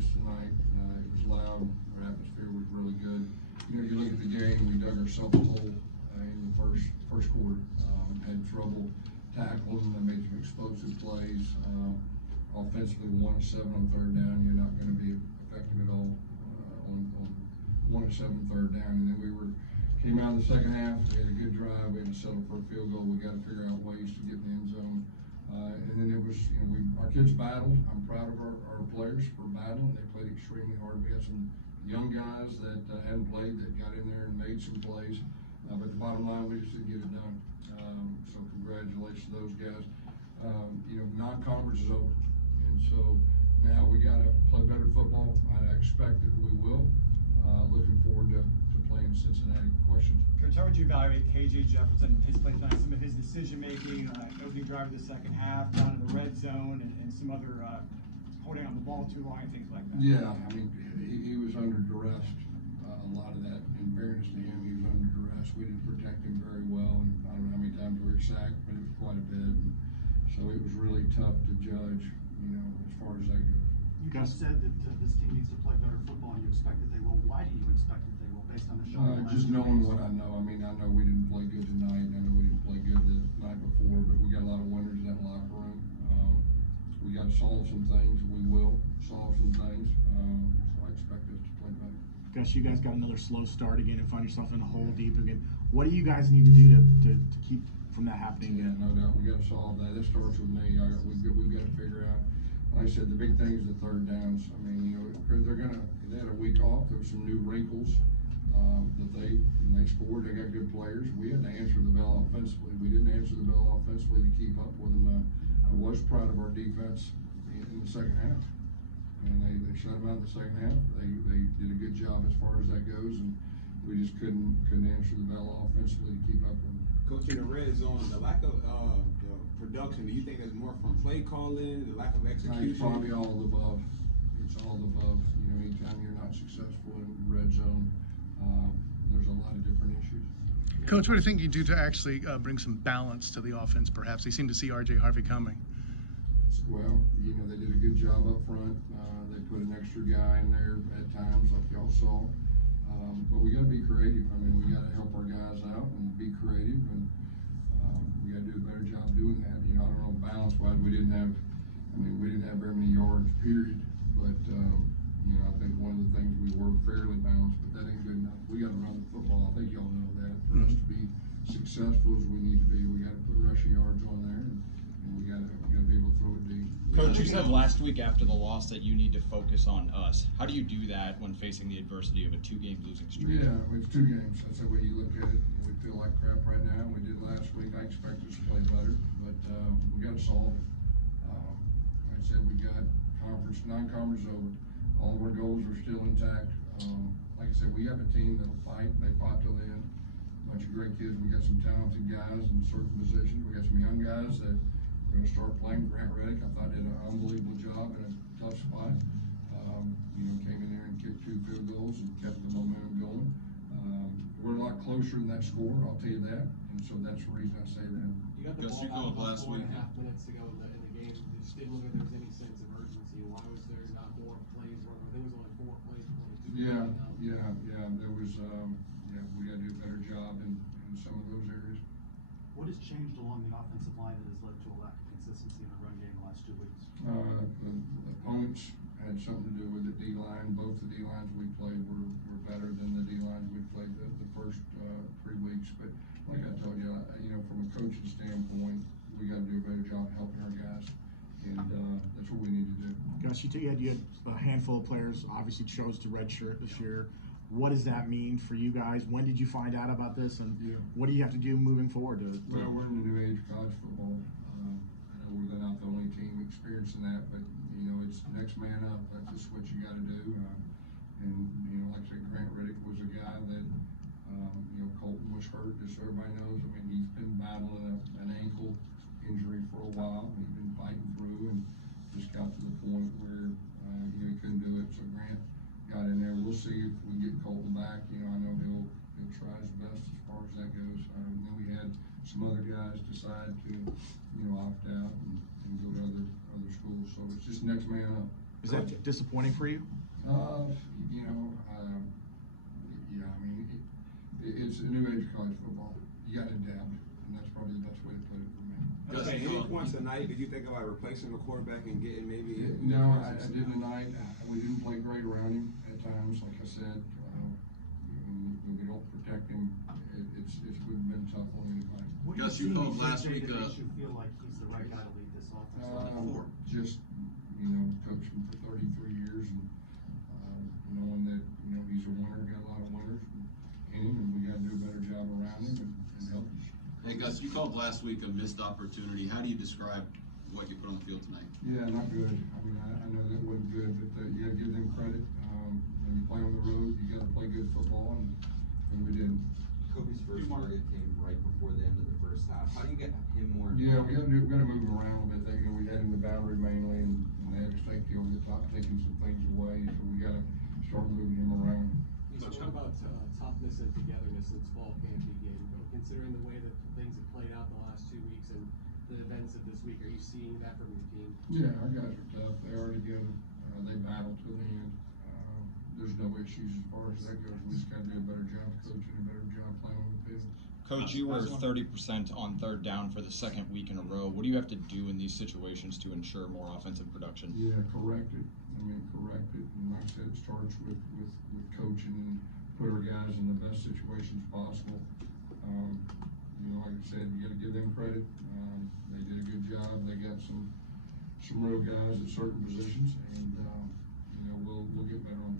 practice tonight. It was loud. Our atmosphere was really good. You know, you look at the game, we dug ourselves a hole in the first quarter. Had trouble tackling and made some explosive plays. Offensively, 1 of 7 on third down. You're not going to be effective at all on 1 of 7 third down. And then came out in the second half. We had a good drive. We had to settle for a field goal. We got to figure out ways to get in the end zone. And then it was, you know, our kids battled. I'm proud of our players for battling. They played extremely hard. We had some young guys that hadn't played that got in there and made some plays. But the bottom line, we just didn't get it done. So congratulations to those guys. You know, non-conference is over. And so now we got to play better football. I expect that we will. Looking forward to playing Cincinnati. Questions? Coach, how would you evaluate KJ Jefferson, his play tonight, some of his decision-making, opening drive of the second half, down in the red zone, and some other holding on the ball too long and things like that? Yeah, I mean, he was under duress. A lot of that, in fairness to him, he was under duress. We didn't protect him very well, and I don't know how many times we were sacked, but it was quite a bit. And so it was really tough to judge, you know, as far as that goes. You guys said that this team needs to play better football, and you expect that they will. Why do you expect that they will, based on the show? Just knowing what I know. I mean, I know we didn't play good tonight. I know we didn't play good the night before, but we got a lot of winners in that locker room. We got to solve some things. We will solve some things. So I expect us to play better. Gus, you guys got another slow start again and find yourself in a hole deep again. What do you guys need to do to keep from that happening again? Yeah, no doubt. We got to solve that. That starts with me. We've got to figure out. Like I said, the big thing is the third downs. I mean, you know, they had a week off. There were some new wrinkles that they scored. They got good players. We had to answer the bell offensively. We didn't answer the bell offensively to keep up with them. I was proud of our defense in the second half. And they shut them out in the second half. They did a good job as far as that goes, and we just couldn't answer the bell offensively to keep up with them. Coach, in the red zone, the lack of production, do you think that's more from play calling, the lack of execution? It's probably all of the above. It's all of the above. You know, anytime you're not successful in the red zone, there's a lot of different issues. Coach, what do you think you do to actually bring some balance to the offense, perhaps? They seem to see R.J. Harvey coming. Well, you know, they did a good job up front. They put an extra guy in there at times, like y'all saw. But we got to be creative. I mean, we got to help our guys out and be creative, and we got to do a better job doing that. You know, I don't know, balance-wise, we didn't have very many yards, period. But you know, I think one of the things we were fairly balanced, but that ain't good enough. We got to run the football. I think y'all know that. For us to be successful as we need to be, we got to put rushing yards on there, and we got to be able to throw it deep. Coach, you said last week after the loss that you need to focus on us. How do you do that when facing the adversity of a 2-game losing streak? Yeah, it's 2 games. That's the way you look at it. We feel like crap right now. We did last week. I expect us to play better, but we got to solve it. Like I said, we got non-conference over. All of our goals are still intact. Like I said, we have a team that'll fight. They fought till the end. A bunch of great kids. We got some talented guys in certain positions. We got some young guys that are going to start playing. Grant Reddick, I thought, did an unbelievable job in a tough spot. You know, came in there and kicked 2 field goals and kept the momentum going. We're a lot closer than that score, I'll tell you that. And so that's the reason I say that. You got the ball out last week. 4.5 minutes to go in the game. It just didn't look like there was any sense of urgency. Why was there not more plays running? I think it was only 4 plays. Yeah. There was, we got to do a better job in some of those areas. What has changed along the offensive line that has led to a lack of consistency in the run game the last 2 weeks? The opponents had something to do with the D-line. Both the D-lines we played were better than the D-lines we played the first 3 weeks. But like I told you, you know, from a coaching standpoint, we got to do a better job helping our guys, and that's what we need to do. Gus, you had a handful of players obviously chose to redshirt this year. What does that mean for you guys? When did you find out about this, and what do you have to do moving forward? Well, we're in the new age of college football. I know we're not the only team experiencing that, but you know, it's next man up. That's just what you got to do. And you know, like I said, Grant Reddick was a guy that you know, Colton was hurt, just so everybody knows. I mean, he's been battling an ankle injury for a while. He's been fighting through, and just got to the point where you know, he couldn't do it. So Grant got in there. We'll see if we get Colton back. You know, I know he'll try his best as far as that goes. And then we had some other guys decide to, you know, opt out and go to other schools. So it's just next man up. Is that disappointing for you? You know, yeah, I mean, it's a new age of college football. You got to adapt, and that's probably the best way to put it for me. Okay, any points tonight? Did you think about replacing the quarterback and getting maybe? No, I did tonight. We didn't play great around him at times, like I said. When we don't protect him, it's been tough on anybody. What do Gus, you you see called each last day week, that makes you feel like he's the right guy to lead this offense? Just, you know, coaching for 33 years and knowing that, you know, he's a winner, got a lot of winners in him, and we got to do a better job around him and help him. Hey Gus, you called last week a missed opportunity. How do you describe what you put on the field tonight? Yeah, not good. I mean, I know that wasn't good, but you got to give them credit. When you play on the road, you got to play good football, and we did. Kobe's first target came right before the end of the first half. How do you get him more? Yeah, we got to move him around a bit. You know, we had him in the boundary mainly, and they had a safety over the top, taking some things away. So we got to start moving him around. You spoke about toughness and togetherness since fall camp began. But considering the way that things have played out the last 2 weeks and the events of this week, are you seeing that from your team? Yeah, our guys are tough. They are together. They battle to the end. There's no issues as far as that goes. We just got to do a better job coaching, a better job playing on the field. Coach, you were 30% on third down for the second week in a row. What do you have to do in these situations to ensure more offensive production? Yeah, correct it. Correct it. And like I said, it starts with coaching and put our guys in the best situations possible. You know, like I said, you got to give them credit. They did a good job. They got some real guys at certain positions, and you know, we'll get better on